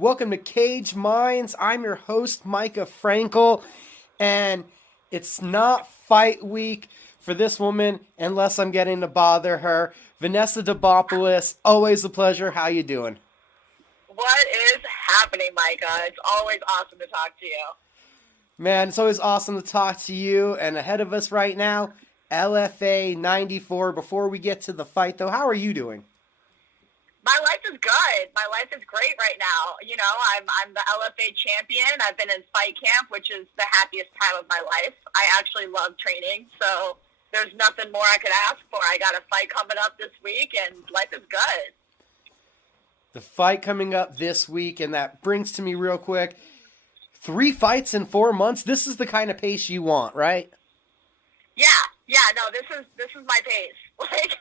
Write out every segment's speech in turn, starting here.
Welcome to Cage Minds. I'm your host, Mika Frankl, and it's not fight week for this woman unless I'm getting to bother her. Vanessa Demopolus, always a pleasure. How you doing? What is happening, Micah? It's always awesome to talk to you. Man, it's always awesome to talk to you. And ahead of us right now, LFA 94. Before we get to the fight, though, how are you doing? My life is good. My life is great right now. You know, I'm the LFA champion. I've been in fight camp, which is the happiest time of my life. I actually love training, so there's nothing more I could ask for. I got a fight coming up this week, and life is good. The fight coming up this week, and that brings to me real quick, 3 fights in 4 months. This is the kind of pace you want, right? Yeah, no, this is my pace. Like,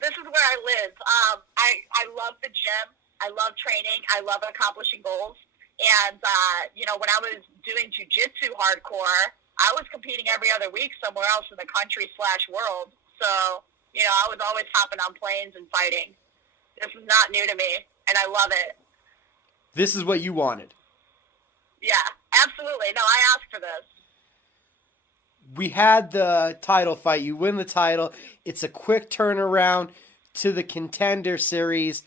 this is where I live. I love the gym. I love training. I love accomplishing goals. And, you know, when I was doing jiu-jitsu hardcore, I was competing every other week somewhere else in the country/world. So, you know, I was always hopping on planes and fighting. This is not new to me, and I love it. This is what you wanted. Yeah, absolutely. No, I asked for this. We had the title fight. You win the title. It's a quick turnaround to the Contender Series.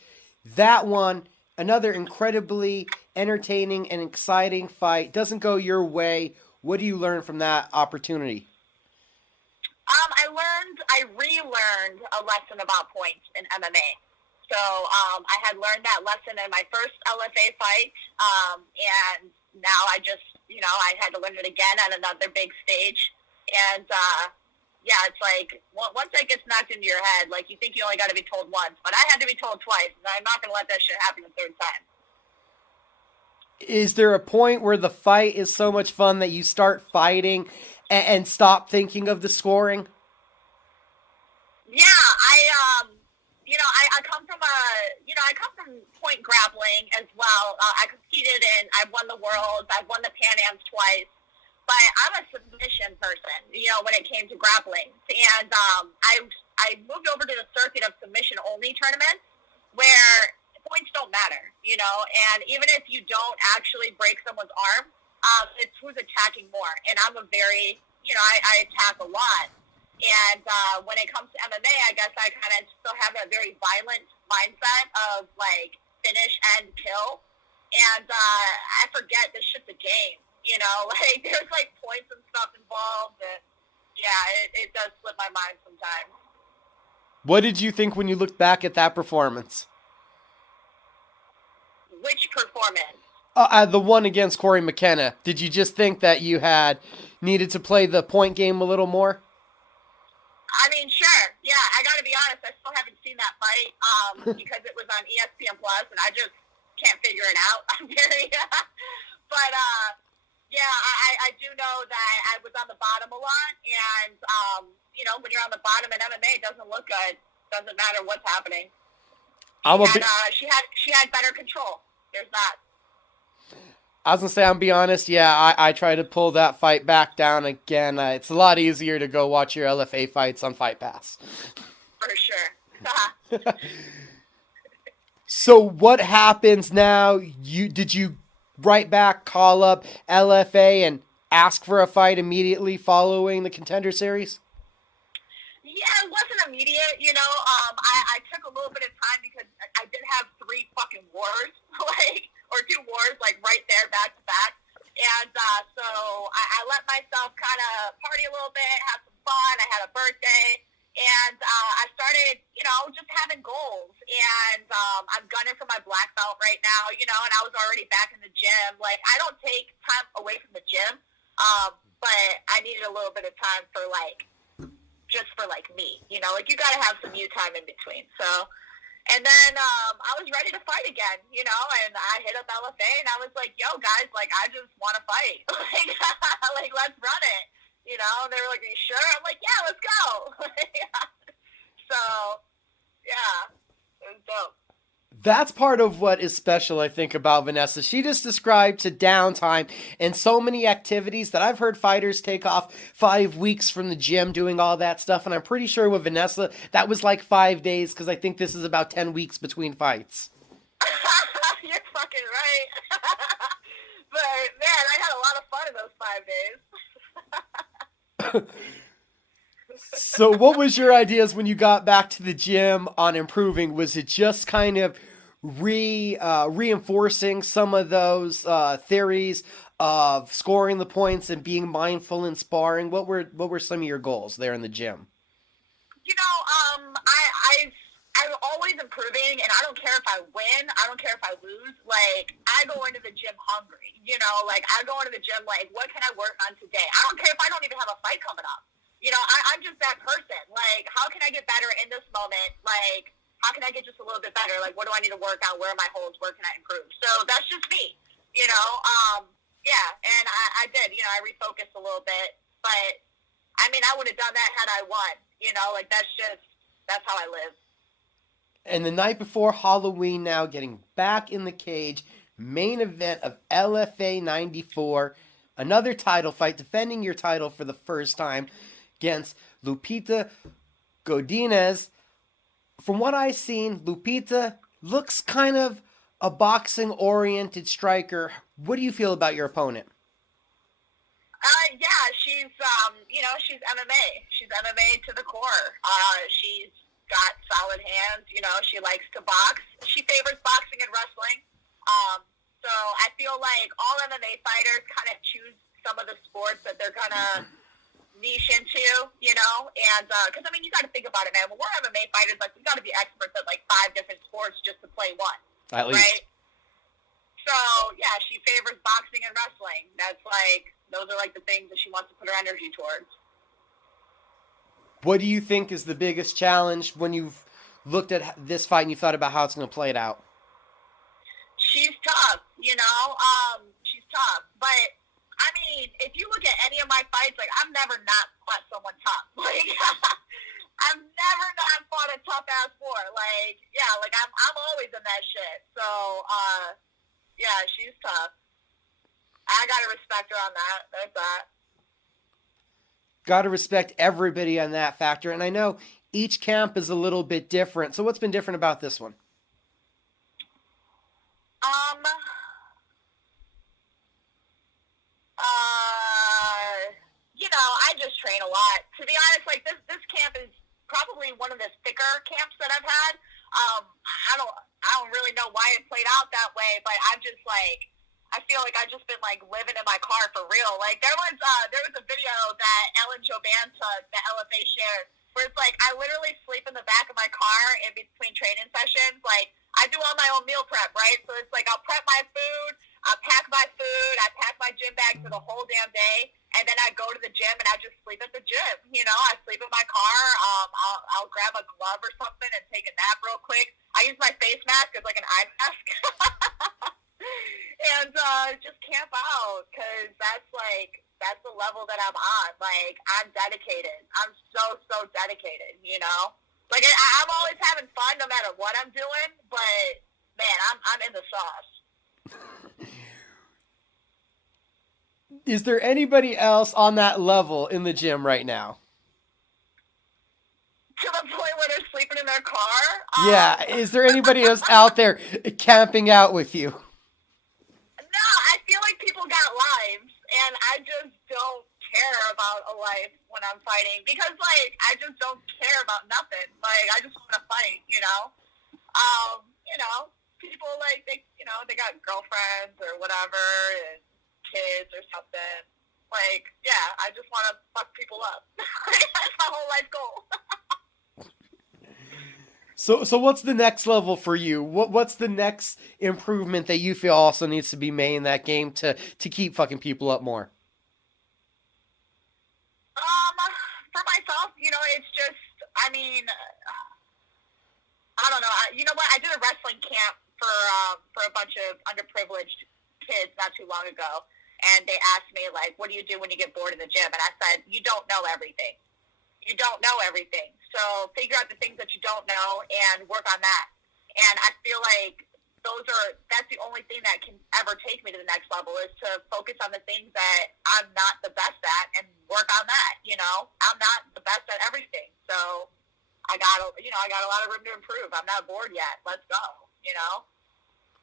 That one, another incredibly entertaining and exciting fight. Doesn't go your way. What do you learn from that opportunity? I relearned a lesson about points in MMA. So I had learned that lesson in my first LFA fight, and now I just, you know, I had to learn it again at another big stage. And, yeah, it's like, once that gets knocked into your head, like, you think you only got to be told once. But I had to be told twice, and I'm not going to let that shit happen a third time. Is there a point where the fight is so much fun that you start fighting and stop thinking of the scoring? Yeah, I come from I come from point grappling as well. I competed I've won the world, I've won the Pan Ams twice. But I'm a submission person, you know, when it came to grappling. And I moved over to the circuit of submission-only tournaments where points don't matter, you know. And even if you don't actually break someone's arm, it's who's attacking more. And I'm a very, you know, I attack a lot. And when it comes to MMA, I guess I kind of still have that very violent mindset of, like, finish and kill. And I forget this shit's a game. You know, like, there's, like, points and stuff involved, and, yeah, it does slip my mind sometimes. What did you think when you looked back at that performance? Which performance? The one against Cory McKenna. Did you just think that you had needed to play the point game a little more? I mean, sure. Yeah, I got to be honest, I still haven't seen that fight because it was on ESPN+, and I just can't figure it out. I'm very, but, yeah, I do know that I was on the bottom a lot, and, you know, when you're on the bottom in MMA, it doesn't look good. Doesn't matter what's happening. She had better control. There's that. I was going to say, I'll be honest, yeah, I try to pull that fight back down again. It's a lot easier to go watch your LFA fights on Fight Pass. For sure. So what happens now? Did you right back call up LFA and ask for a fight immediately following the Contender Series? Yeah, it wasn't immediate, you know. I took a little bit of time because I did have 3 fucking wars, like, or 2 wars, like, right there, back to back. And so I let myself kind of party a little bit, have some fun. I had a birthday. And I started, you know, just having goals. And I'm gunning for my black belt right now, you know, and I was already back in the gym. Like, I don't take time away from the gym, but I needed a little bit of time for, like, just for, like, me. You know, like, you got to have some you time in between. So, and then I was ready to fight again, you know, and I hit up LFA, and I was like, yo, guys, like, I just want to fight. Like, let's run it. You know, they were like, are you sure? I'm like, yeah, let's go. So, yeah, it was dope. That's part of what is special, I think, about Vanessa. She just described to Downtime and so many activities that I've heard fighters take off 5 weeks from the gym doing all that stuff. And I'm pretty sure with Vanessa, that was like 5 days because I think this is about 10 weeks between fights. You're fucking fucking right. But man, I had a lot of fun in those 5 days. So what was your ideas when you got back to the gym on improving? Was it just kind of reinforcing some of those theories of scoring the points and being mindful in sparring? What were some of your goals there in the gym? I'm always improving, and I don't care if I win. I don't care if I lose. Like, I go into the gym hungry, Like, I go into the gym like, what can I work on today? I don't care if I don't even have a fight coming up. I'm just that person. Like, how can I get better in this moment? Like, how can I get just a little bit better? Like, what do I need to work on? Where are my holes? Where can I improve? So that's just me, Yeah, and I did, I refocused a little bit. But, I mean, I would have done that had I won, Like, that's how I live. And the night before Halloween now, getting back in the cage, main event of LFA 94, another title fight, defending your title for the first time against Lupita Godinez. From what I've seen, Lupita looks kind of a boxing-oriented striker. What do you feel about your opponent? Yeah, she's, she's MMA. She's MMA to the core. She's got solid hands, she likes to box. She favors boxing and wrestling. So I feel like all MMA fighters kind of choose some of the sports that they're going to niche into, and because, I mean, you got to think about it, man. When we're MMA fighters, like, we got to be experts at, like, 5 different sports just to play one. At least. Right? So, yeah, she favors boxing and wrestling. That's, like, those are, like, the things that she wants to put her energy towards. What do you think is the biggest challenge when you've looked at this fight and you thought about how it's going to play it out? She's tough, she's tough. But, I mean, if you look at any of my fights, like, I've never not fought someone tough. Like, I've never not fought a tough-ass war. Like, yeah, like, I'm always in that shit. So, yeah, she's tough. I got to respect her on that. There's that. Got to respect everybody on that factor. And I know each camp is a little bit different. So what's been different about this one? I just train a lot. To be honest, like, this camp is probably one of the thicker camps that I've had. I don't really know why it played out that way, but I'm just like, I feel like I've just been, like, living in my car for real. Like, there was a video that Ellen Joban took that LFA shared where it's like, I literally sleep in the back of my car in between training sessions. Like, I do all my own meal prep, right? So it's like, I'll prep my food, I'll pack my food, I pack my gym bag for the whole damn day, and then I go to the gym and I just sleep at the gym. I sleep in my car. I'll grab a glove or something and take a nap real quick. I use my face mask as, like, an eye mask. And just camp out, because that's the level that I'm on. Like, I'm dedicated. I'm so dedicated, Like, I'm always having fun no matter what I'm doing, but, man, I'm in the sauce. Is there anybody else on that level in the gym right now? To the point where they're sleeping in their car? Yeah, is there anybody else out there camping out with you? No, I feel like people got lives, and I just don't care about a life when I'm fighting, because, like, I just don't care about nothing. Like, I just want to fight, People, like, they got girlfriends or whatever, and kids or something. Like, yeah, I just want to fuck people up. That's my whole life goal. So what's the next level for you? What's the next improvement that you feel also needs to be made in that game to keep fucking people up more? For myself, it's just, I mean, I don't know. You know what? I did a wrestling camp for a bunch of underprivileged kids not too long ago, and they asked me, like, what do you do when you get bored in the gym? And I said, you don't know everything. You don't know everything. So figure out the things that you don't know and work on that. And I feel like that's the only thing that can ever take me to the next level, is to focus on the things that I'm not the best at and work on that. I'm not the best at everything. So I got a lot of room to improve. I'm not bored yet. Let's go,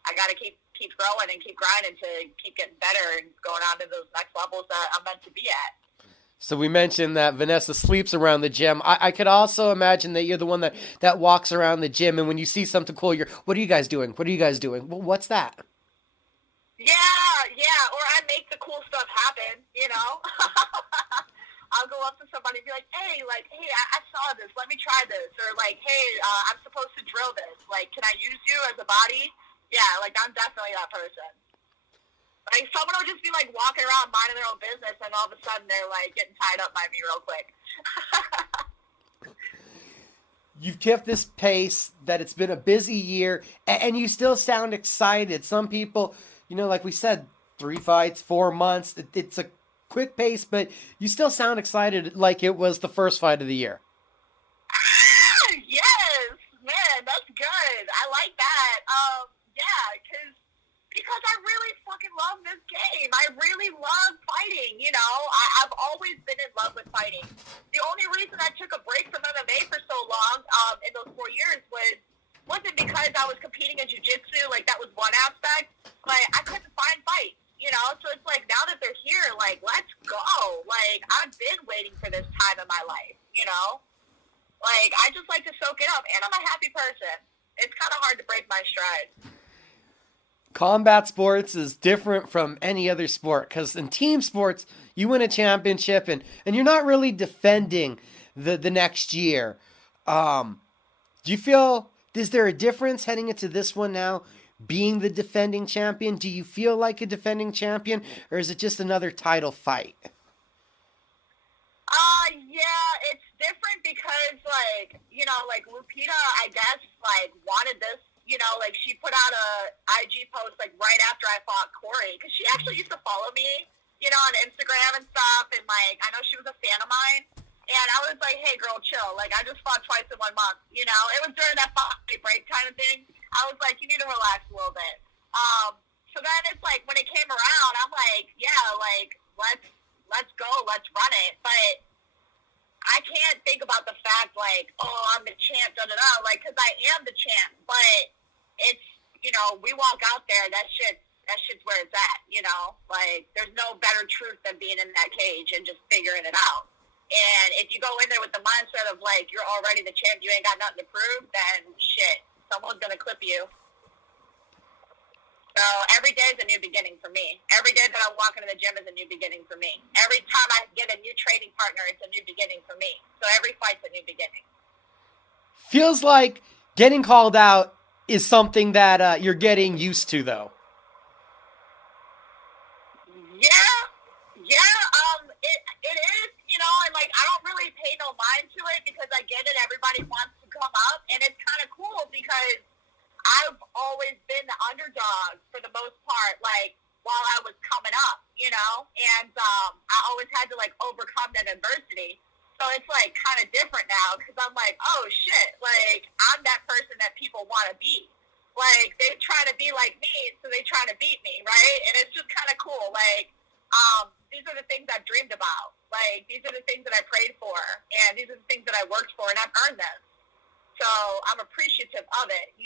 I got to keep growing and keep grinding to keep getting better and going on to those next levels that I'm meant to be at. So we mentioned that Vanessa sleeps around the gym. I could also imagine that you're the one that walks around the gym, and when you see something cool, what are you guys doing? What are you guys doing? Well, what's that? Yeah. Or I make the cool stuff happen, you know? I'll go up to somebody and be like, hey, I saw this. Let me try this. Or like, hey, I'm supposed to drill this. Like, can I use you as a body? Yeah, like, I'm definitely that person. Like, someone will just be, like, walking around minding their own business, and all of a sudden they're, like, getting tied up by me real quick. You've kept this pace, that it's been a busy year, and you still sound excited. Some people, like we said, 3 fights, 4 months. It's a quick pace, but you still sound excited like it was the first fight of the year. Yes, man, that's good. I like that. Yeah, because I really fucking love this game. I really love fighting, I've always been in love with fighting. The only reason I took a break from MMA for so long in those 4 years wasn't because I was competing in jiu-jitsu, like that was one aspect, but I couldn't find fights, so it's like now that they're here, like, let's go. Like, I've been waiting for this time in my life, Like, I just like to soak it up, and I'm a happy person. It's kind of hard to break my stride. Combat sports is different from any other sport, because in team sports, you win a championship and you're not really defending the next year. Do you feel, is there a difference heading into this one now, being the defending champion? Do you feel like a defending champion, or is it just another title fight? Yeah, it's different because, like, like Lupita, I guess, like, wanted this. Like, she put out a IG post, like, right after I fought Cory, because she actually used to follow me, on Instagram and stuff, and, like, I know she was a fan of mine, and I was like, hey, girl, chill. Like, I just fought twice in 1 month, It was during that fight break kind of thing. I was like, you need to relax a little bit. So then it's like, when it came around, I'm like, yeah, like, let's go, let's run it, but I can't think about the fact, like, oh, I'm the champ, like, because I am the champ, but it's, we walk out there, that shit's where it's at, like, there's no better truth than being in that cage and just figuring it out. And if you go in there with the mindset of, like, you're already the champ, you ain't got nothing to prove, then shit, someone's gonna clip you. So every day is a new beginning for me. Every day that I walk into the gym is a new beginning for me. Every time I get a new training partner, it's a new beginning for me. So every fight's a new beginning. Feels like getting called out is something that you're getting used to, though. It is, and, like, I don't really pay no mind to it because I get it. Everybody wants to come up, and it's kind of cool because I've always been the underdog for the most part, like, while I was coming up, and I always had to, like, overcome that adversity. So it's, like, kind of different now because I'm like, oh, shit, like, I'm that person that people want to be. Like, they try to be like me, so they try to beat me, right? And it's just kind of cool. Like, these are the things I've dreamed about. Like, these are the things that I prayed for, and these are the things that I worked for, and I've earned them. So I'm appreciative of it,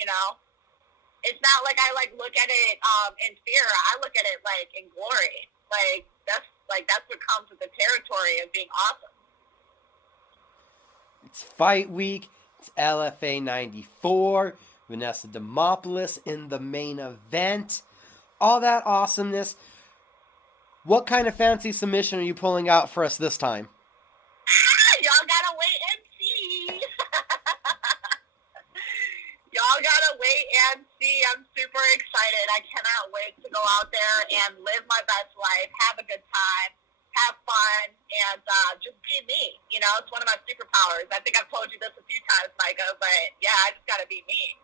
It's not like I, like, look at it in fear. I look at it, like, in glory. That's what comes with the territory of being awesome. It's fight week. It's LFA 94. Vanessa Demopolus in the main event. All that awesomeness. What kind of fancy submission are you pulling out for us this time? Y'all gotta wait and see. Y'all gotta wait and see. I'm super excited. I cannot wait to go out there and live my best life, have a good time, have fun, and just be me. It's one of my superpowers. I think I've told you this a few times, Micah, but yeah, I just gotta be me.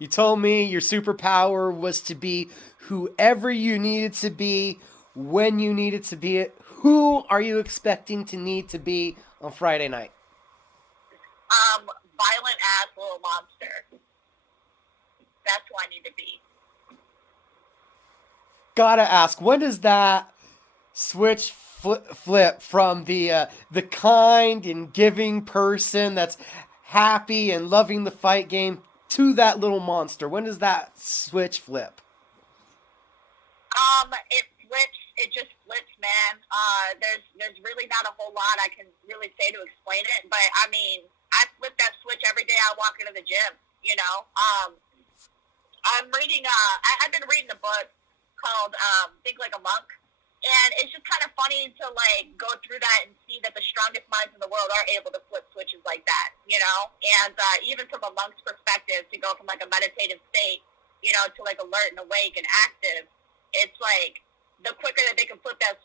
You told me your superpower was to be whoever you needed to be, when you needed to be it. Who are you expecting to need to be on Friday night? Violent ass Lil Monster. That's who I need to be. Gotta ask, when does that switch flip from the kind and giving person that's happy and loving the fight game to that Lil Monster? When does that switch flip? It flips. It just flips, man. There's really not a whole lot I can really say to explain it, but I mean, I flip that switch every day I walk into the gym. You know, I'm reading. I've been reading a book called Think Like a Monk, and it's just kind of funny to like go through that and see that the strongest minds in the world are able to flip switches like that. You know, and even from a monk's perspective, to go from like a meditative state, you know, to like alert and awake and active, it's like the quicker that they can flip that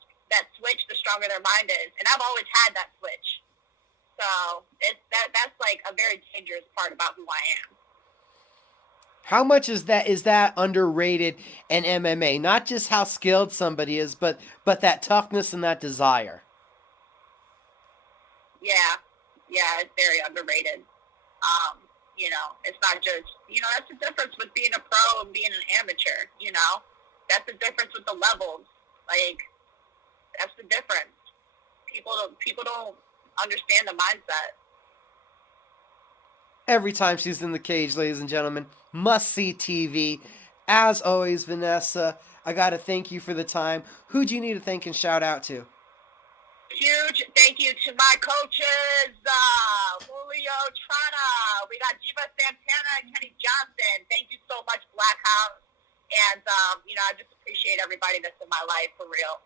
switch, the stronger their mind is. And I've always had that switch, so that's like a very dangerous part about who I am. How much is that underrated in MMA? Not just how skilled somebody is, but that toughness and that desire. Yeah, it's very underrated. You know, it's not just, you know, that's the difference with being a pro and being an amateur. You know, that's the difference with the levels. Like, that's the difference. People don't understand the mindset. Every time she's in the cage, ladies and gentlemen, must-see TV. As always, Vanessa, I got to thank you for the time. Who do you need to thank and shout out to? Huge thank you to my coaches, Julio Trana. We got Jiva Santana and Kenny Johnson. Thank you so much, Black House. And, you know, I just appreciate everybody that's in my life, for real.